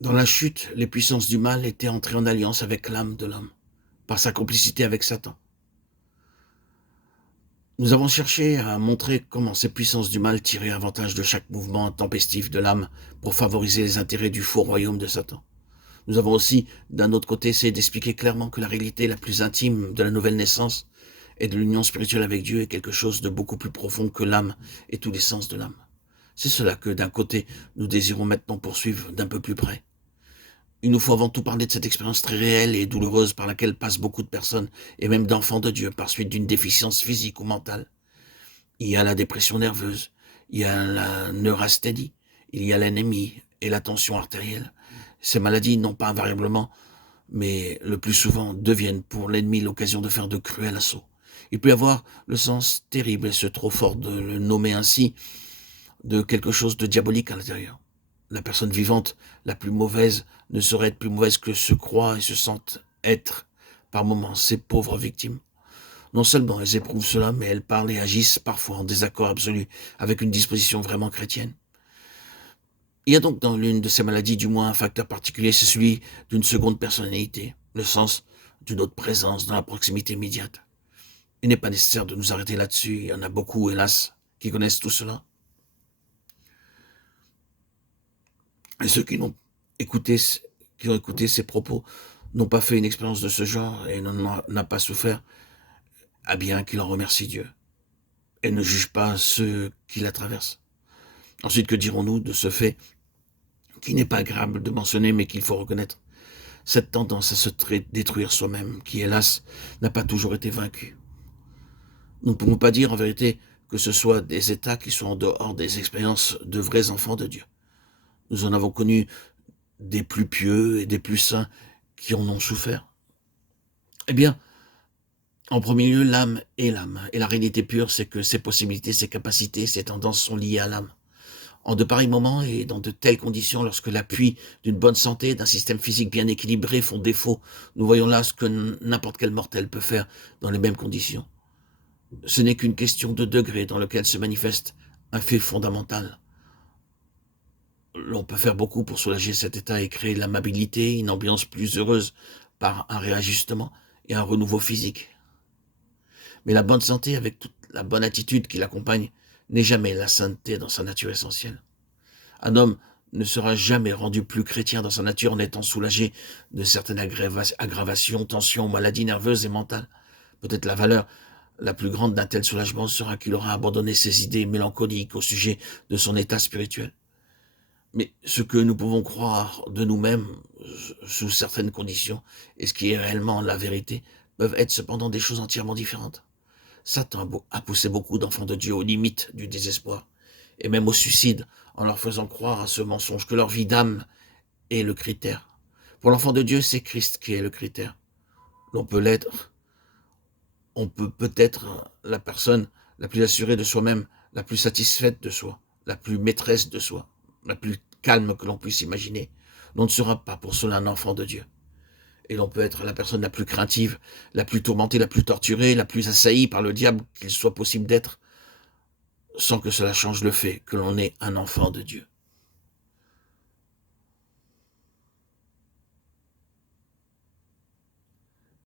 Dans la chute, les puissances du mal étaient entrées en alliance avec l'âme de l'homme, par sa complicité avec Satan. Nous avons cherché à montrer comment ces puissances du mal tiraient avantage de chaque mouvement intempestif de l'âme pour favoriser les intérêts du faux royaume de Satan. Nous avons aussi, d'un autre côté, essayé d'expliquer clairement que la réalité la plus intime de la nouvelle naissance et de l'union spirituelle avec Dieu est quelque chose de beaucoup plus profond que l'âme et tous les sens de l'âme. C'est cela que, d'un côté, nous désirons maintenant poursuivre d'un peu plus près. Il nous faut avant tout parler de cette expérience très réelle et douloureuse par laquelle passent beaucoup de personnes, et même d'enfants de Dieu, par suite d'une déficience physique ou mentale. Il y a la dépression nerveuse, il y a la neurasthénie, il y a l'anémie et la tension artérielle. Ces maladies n'ont pas invariablement, mais le plus souvent deviennent pour l'ennemi l'occasion de faire de cruels assauts. Il peut y avoir le sens terrible, et c'est trop fort de le nommer ainsi, de quelque chose de diabolique à l'intérieur. La personne vivante, la plus mauvaise, ne saurait être plus mauvaise que se croient et se sentent être, par moments, ces pauvres victimes. Non seulement elles éprouvent cela, mais elles parlent et agissent parfois en désaccord absolu avec une disposition vraiment chrétienne. Il y a donc dans l'une de ces maladies du moins un facteur particulier, c'est celui d'une seconde personnalité, le sens d'une autre présence dans la proximité immédiate. Il n'est pas nécessaire de nous arrêter là-dessus, il y en a beaucoup, hélas, qui connaissent tout cela. Et ceux écouté, qui ont écouté ces propos n'ont pas fait une expérience de ce genre et n'en pas souffert, à bien qu'ils en remercient Dieu et ne jugent pas ceux qui la traversent. Ensuite, que dirons-nous de ce fait qui n'est pas agréable de mentionner mais qu'il faut reconnaître? Cette tendance à se détruire soi-même qui, hélas, n'a pas toujours été vaincue. Nous ne pouvons pas dire en vérité que ce soit des états qui sont en dehors des expériences de vrais enfants de Dieu. Nous en avons connu des plus pieux et des plus saints qui en ont souffert. Eh bien, en premier lieu, l'âme est l'âme. Et la réalité pure, c'est que ses possibilités, ses capacités, ses tendances sont liées à l'âme. En de pareils moments et dans de telles conditions, lorsque l'appui d'une bonne santé, d'un système physique bien équilibré font défaut, nous voyons là ce que n'importe quel mortel peut faire dans les mêmes conditions. Ce n'est qu'une question de degré dans lequel se manifeste un fait fondamental. L'on peut faire beaucoup pour soulager cet état et créer l'amabilité, une ambiance plus heureuse par un réajustement et un renouveau physique. Mais la bonne santé, avec toute la bonne attitude qui l'accompagne, n'est jamais la sainteté dans sa nature essentielle. Un homme ne sera jamais rendu plus chrétien dans sa nature en étant soulagé de certaines aggravations, tensions, maladies nerveuses et mentales. Peut-être la valeur la plus grande d'un tel soulagement sera qu'il aura abandonné ses idées mélancoliques au sujet de son état spirituel. Mais ce que nous pouvons croire de nous-mêmes sous certaines conditions et ce qui est réellement la vérité peuvent être cependant des choses entièrement différentes. Satan a poussé beaucoup d'enfants de Dieu aux limites du désespoir et même au suicide en leur faisant croire à ce mensonge que leur vie d'âme est le critère. Pour l'enfant de Dieu, c'est Christ qui est le critère. L'on peut l'être, on peut peut-être la personne la plus assurée de soi-même, la plus satisfaite de soi, la plus maîtresse de soi, la plus calme que l'on puisse imaginer. L'on ne sera pas pour cela un enfant de Dieu. Et l'on peut être la personne la plus craintive, la plus tourmentée, la plus torturée, la plus assaillie par le diable qu'il soit possible d'être, sans que cela change le fait que l'on est un enfant de Dieu.